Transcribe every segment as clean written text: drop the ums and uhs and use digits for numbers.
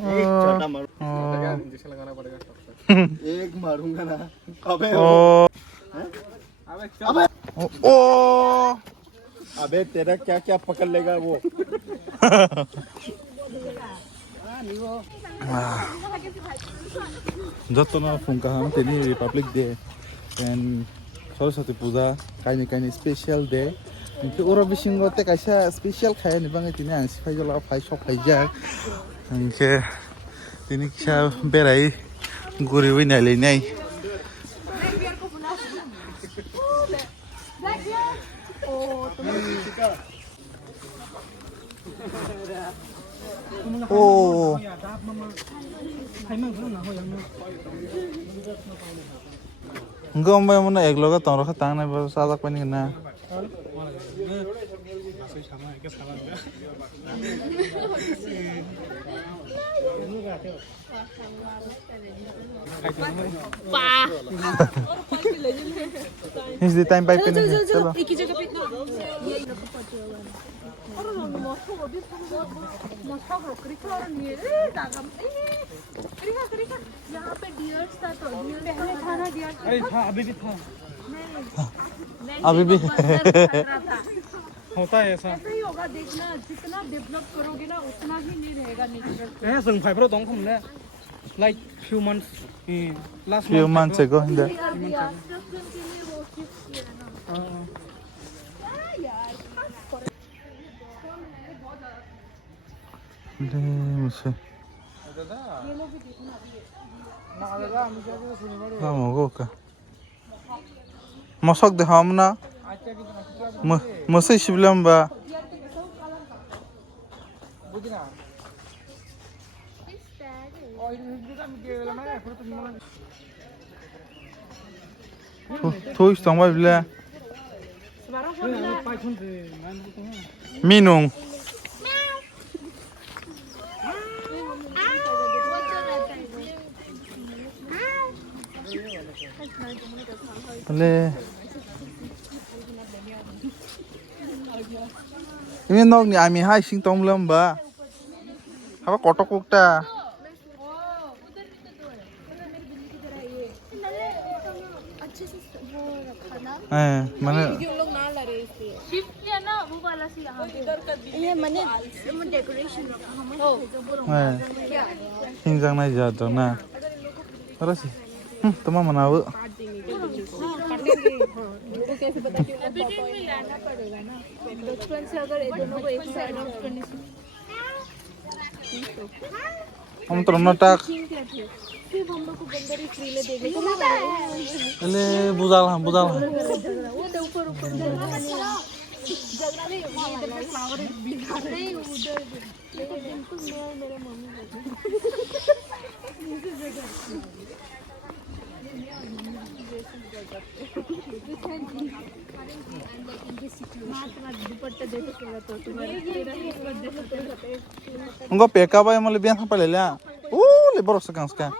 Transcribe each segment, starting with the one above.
एक छोटा मारूंगा, इंजेक्शन लगाना पड़ेगा। एक मारूंगा ना। अबे अबे ओ अबे तेरा क्या क्या पकड़ लेगा वो। जत्न फुंका तेनी Republic Day and Saraswati Puja कायनि कायनि स्पेशल डे इनके उरा बिसिंग ते कायसा स्पेशल खाया नि बाङै तिनि आं सिफायजला फाय सफायजा इनके तिनि किसा बेराय गुरि वैनाय नाय ओ Enggak mau mana egg logo tong roka tang na baru salah panik na. Is the time pipe ni? Chalo. यहाँ पे डियर्स था तो पहले था ना डियर्स अरे था अभी भी था अभी भी होता है ऐसा ऐसा ही होगा देखना जितना डेवलप करोगे ना उतना ही नहीं रहेगा नेचुरल ऐसा संग फाइबर दोंग हमने like few months last few months ago in the मुझे Masuk deh hamna, masih sebelum ba. Tuh istana bila. Minum. Le. Ini nog ni ami hai sing tom lamba. Apa kotok ukta. mana? Shift किया ना वो वाला सी यहाँ पे ये मैंने decoration Hinjang na jatuh na. Terus sih, teman mana bu? Evident में लाना पड़ेगा ना बचपन से अगर दोनों को एक साइड ऑफ करने से Om terus tak. सिर्फ हम लोग को बंदर ही फ्री में देने को मिलता है Ini budal. वो तो ऊपर ऊपर जगह नहीं इधर पे फ्लावर नहीं उधर बिल्कुल मेरे mummy Enggak peka apa yang mau lebih apa lelya? Lebih sekarang sekarang.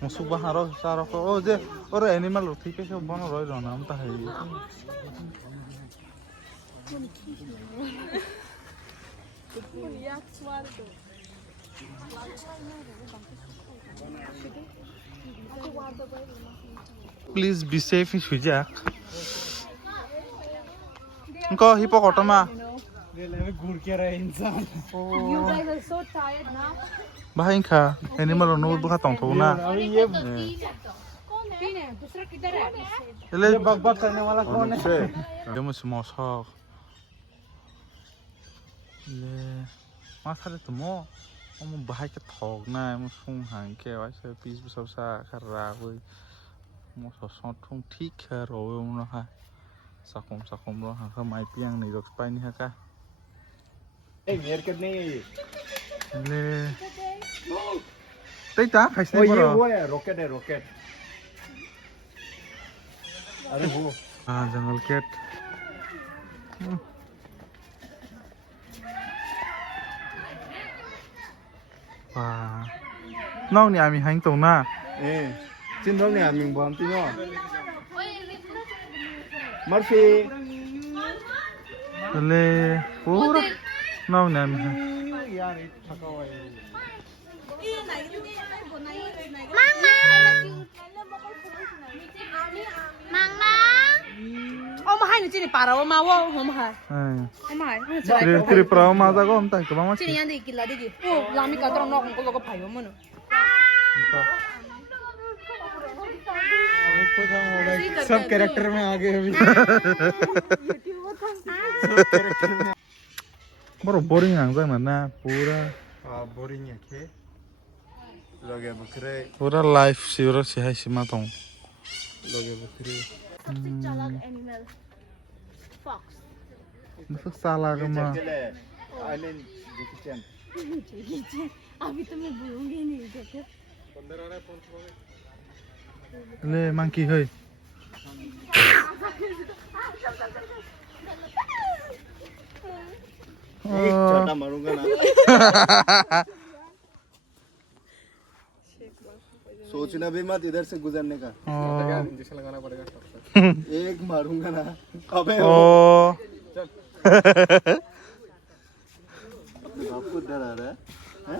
Masuk baharo saraf. Oh je, orang animal roti pe sab bana roy rona am ta hai. Please be safe in Sujak. Engkau hippopotamus. घूर के रहे इंसान You guys are so tired now. Bahain ka, animal ono buka tong tong na. अभी ये तीन है दूसरा किधर है Ele बक बक करने वाला कौन है dia mesti masak. Le, masak itu mo, mau bahaya ke thok na, mau sung hang ke, wah saya pis besar besar kerja, mau sosok thong tik kerja, mau ha, sakum loh, ha, mai piang nih dok spai nih ha. Mayor करने ये Le, tadi tak, वो kasih ये nih वो है rocket अरे वो Ah, jungle cat. Wah, nong ni ami hang tong na. Tin dong nè mình bom tin nó. Murphy. Le pura nau nam ha. Yaar thakawa hai. Ông hai nữa chị này bà đâu mà vô không hai. Em hai. Tripura ma da ko amta ko ma. chị này ăn đi kí là đi kí. Ô làm gì cả tao nó cũng có cái phải mà nó. सब character में आ गए अभी सब character में बरो boring ang jang na pura boring है के लगे बकरे pura life sure si hai sima tong लगे बकरे सबसे चालाक animal fox masa salah ka ma island kitchen अभी तो मैं बोलूंगी नहीं देखो le monkey hoy एक छोटा मारूंगा ना सोचना भी मत इधर से गुजरने का इंजेक्शन लगाना पड़ेगा एक मारूंगा ना अबे ओ आपको डर आ रहा है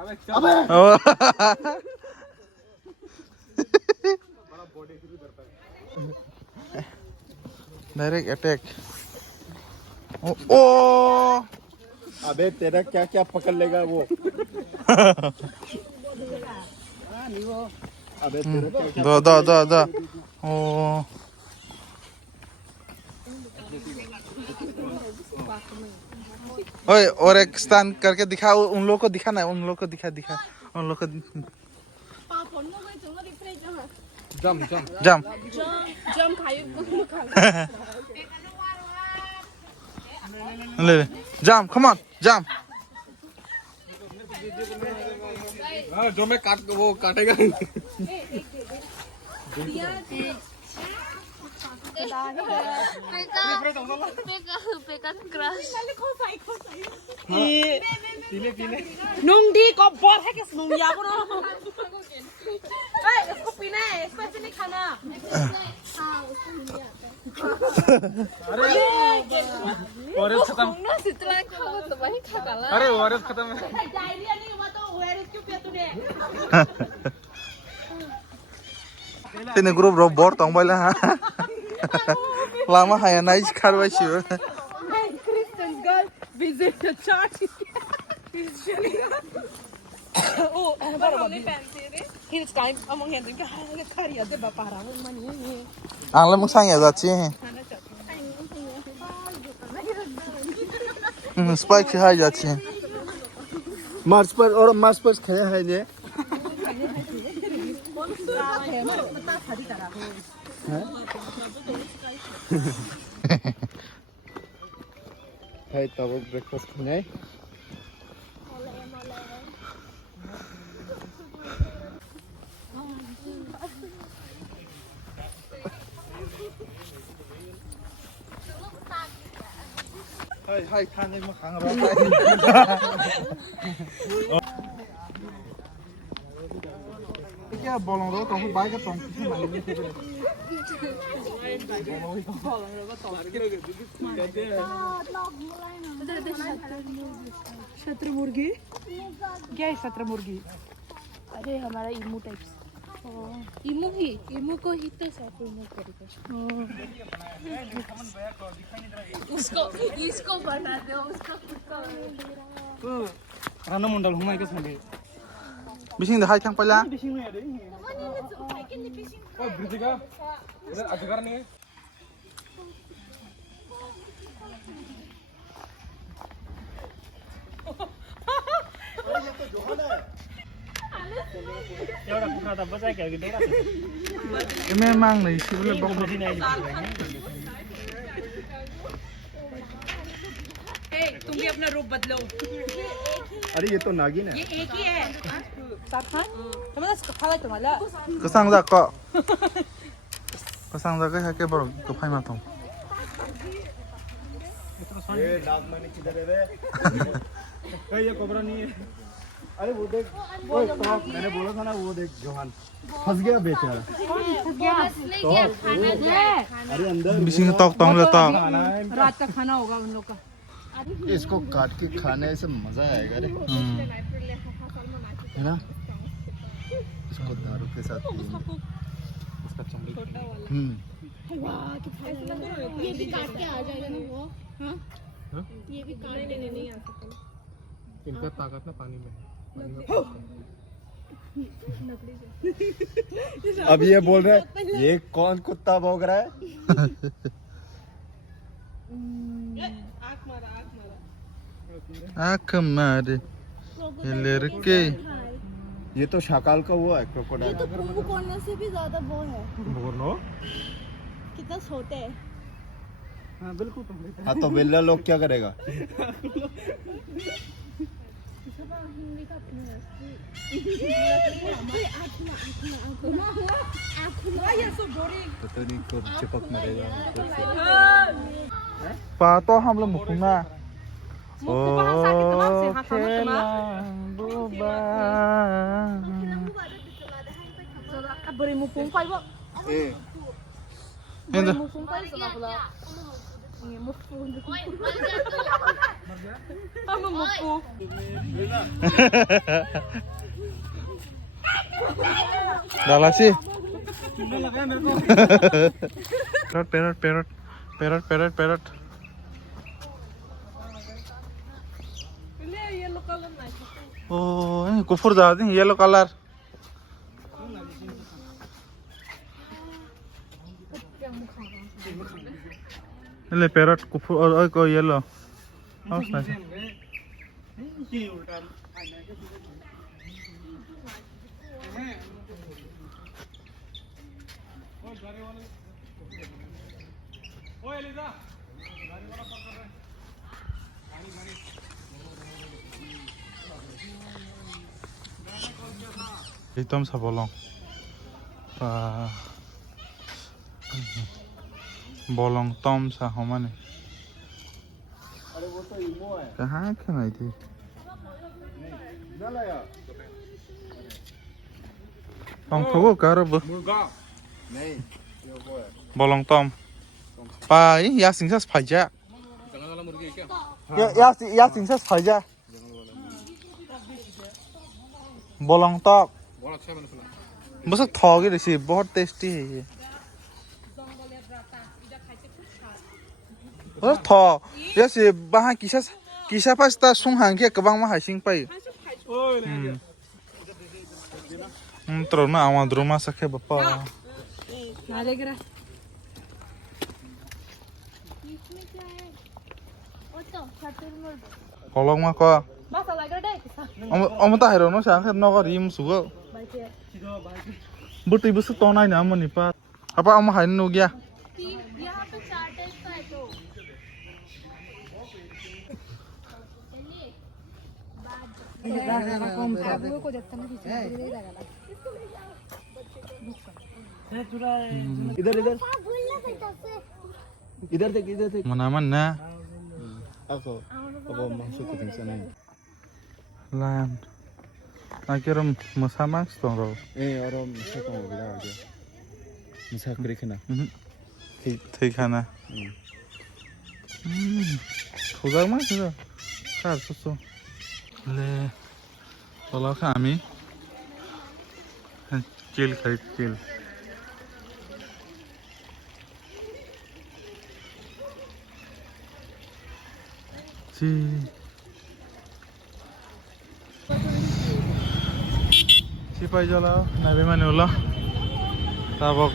अबे डायरेक्ट अटैक ओ अबे तेरा क्या क्या पकड़ लेगा वो अबे तेरा क्या दो ओ ओए और एक स्टैंड करके दिखा उन लोगों को दिखाना है उन लोगों को दिखा उन लोगों को जम जम खाइए ले जंप कम ऑन जंप जो मैं वो काटेगा Pekan keras. Nung di kompor है किस nung ya को ना. इसको पीना है इसको ऐसे नहीं खाना. अरे खत्म ना सितरा खाओ तो वही खा काला. अरे ओआरएस खत्म है डायरिया नहीं हुआ तो ओआरएस क्यों पिया तूने? Ini grup robot tong bala ha. Lama haya nai kharwai siu. Christian girl visit the church. Oh, only fancy re. He's time among him ke haya thariya de ba para mo mani. Ang lam sang ya jachi. Spike hai jachi. मार्च पर और मार्च पर खाया है ये है तब breakfast खाना है Hai than ma khang ra. क्या बोलों रो तो बाइक का टोंक से मार ले शत्रमुर्गी क्या है शत्रमुर्गी अरे हमारा इमू टाइप्स इमू को ही तो साफ रिमूव करेगा उसको इसको बना दो उसका राना मंडल हुमाय के संगे Bising dah hai thang pala. Fishing में है रे ओ ब्रिज का इधर अजगर नहीं है ये तो जोहन है एउटा कुखुरा त बचाइ के दौडा मैं मांग नहीं सी बोले बक बजी नहीं तुम भी अपना रूप बदलो अरे ये तो नागिन है ये एक ही है साथान तुम्हारा खाला तुम्हारा kesang dak kok. Kesang dak ke baru ke phai ma thong. ये नाग माने किधर है रे ये कोबरा नहीं है अरे वो देख, ओए तो मैंने बोला था ना वो देख जोहान फंस गया बेचारा। तो अरे अंदर बिसिंग तक तंग लेता रात का खाना होगा उन लोग का। इसको काट के खाने से मजा आएगा रे, है ना? इसको दारू के साथ ये भी काट के आ जाएगा ना वो। हाँ ये भी काट देने नहीं आ सकता। इनका ताकत ना पानी में अब ये बोल रहा है ये कौन कुत्ता भौंक रहा है? आँख मारे ये लड़के ये तो शाकाल का वो है, क्रोकोडाइल। ये तो कुंभू कॉर्नर से भी ज्यादा वो है, बोलो कितना सोते हैं। हाँ बिल्कुल। हाँ तो बिल्ला लोग क्या करेगा? पता नहीं कब चिपक मरेगा। पातो हम लोग मुखना ओ खेला बुबा beri mupung pa ibu. Ito. Mupung pa isa na pula. Mupung. Ano mupung? Dala sih. Parrot. Ini yellow color na. Oh, ini kufur dah ni yellow color. Ini parrot kufur और को yellow. Haus na siya. Hitam sa bolong. Bolong tom sa हमने. अरे वो तो इमो है। कहाँ खनाई थी? ना लाया। Tom thấu cả rồi. नहीं, ये वो है। Bolong tom. Pa, ya sinh sát phải ja. जंगल वाला मुर्गी है क्या? या sinh sát phải ja. Bolong top. बहुत अच्छा मैंने सुना। बस थोगी रेसी बहुत टेस्टी है ये और थो जैसे बाहा किसा पास्ता सुंहां के कबांग मा हाइसिंग पाई तरह ना आवाज द्रोमा सखे बप्पा Nale kira. इसमें क्या है? ओ तो शटरमोर। kolong ma ko Basa lagi deh. om ta hero no sang no ko rim sugo buti busu to nai na mani pa apa om hain no gya यहाँ पे 4 टाइप का है तो Aku ko jatta na kichna. इधर देख। manaman na Ako masuk ke sana. lan akhirnya masamang stong orang bisa kamu bilang aja. Bisa kerikna. ठीक है ना खुदा मा खुदा कार सो ले तला खा हामी चिल खाइ चिल सिपाहीजला नाबे माने होला ताबक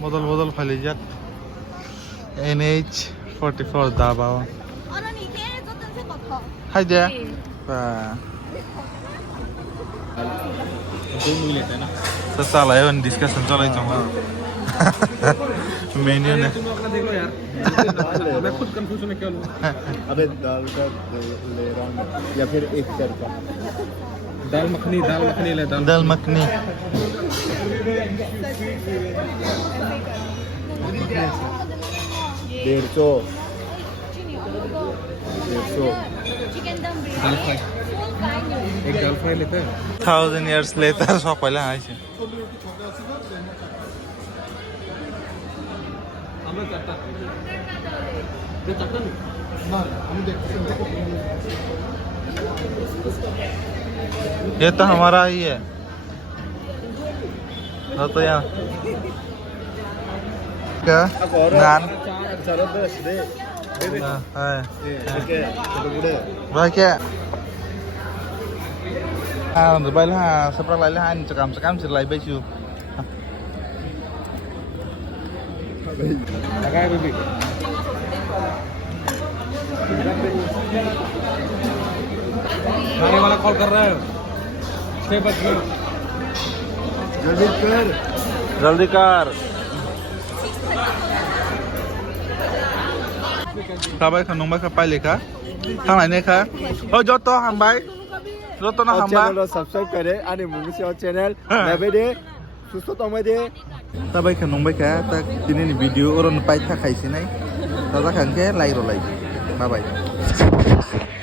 बदल फाली जात NH44 दाबा और नीचे जो तुमसे बता हाय दे तो साला है डिस्कशन चल रही मेन्यू ने मैं खुद कंफ्यूज में क्यों हूँ? अबे दाल का ले रहा हूँ या फिर एक सर का दाल मखनी ले दाल मखनी 150 चिकन दम दाल फ्राई एक दाल फ्राई लेते हैं 1000 years later সকলে আইছে আমরা চারটা ये चारटा नहीं না আমি দেখছি ये तो हमारा ही है तो यहाँ क्या नान Baiknya. Untuk bayi lah, seperti lain lah, cekam selai baju. लगाए बेबी खाने वाला कॉल कर रहा है 6 बज गए Joldi kar. Kabai kan nungbai kapai leka. Thang lain ni kah? Oh joto hambai. Joto na hamba. Channel subscribe करें आणि मुंगसी चैनल नवे दे सुस्तो तमे दे Kabai kan nungbai kah? Tak ini ni video orang pai tak kai sini. Tak kan ke like. Bye bye.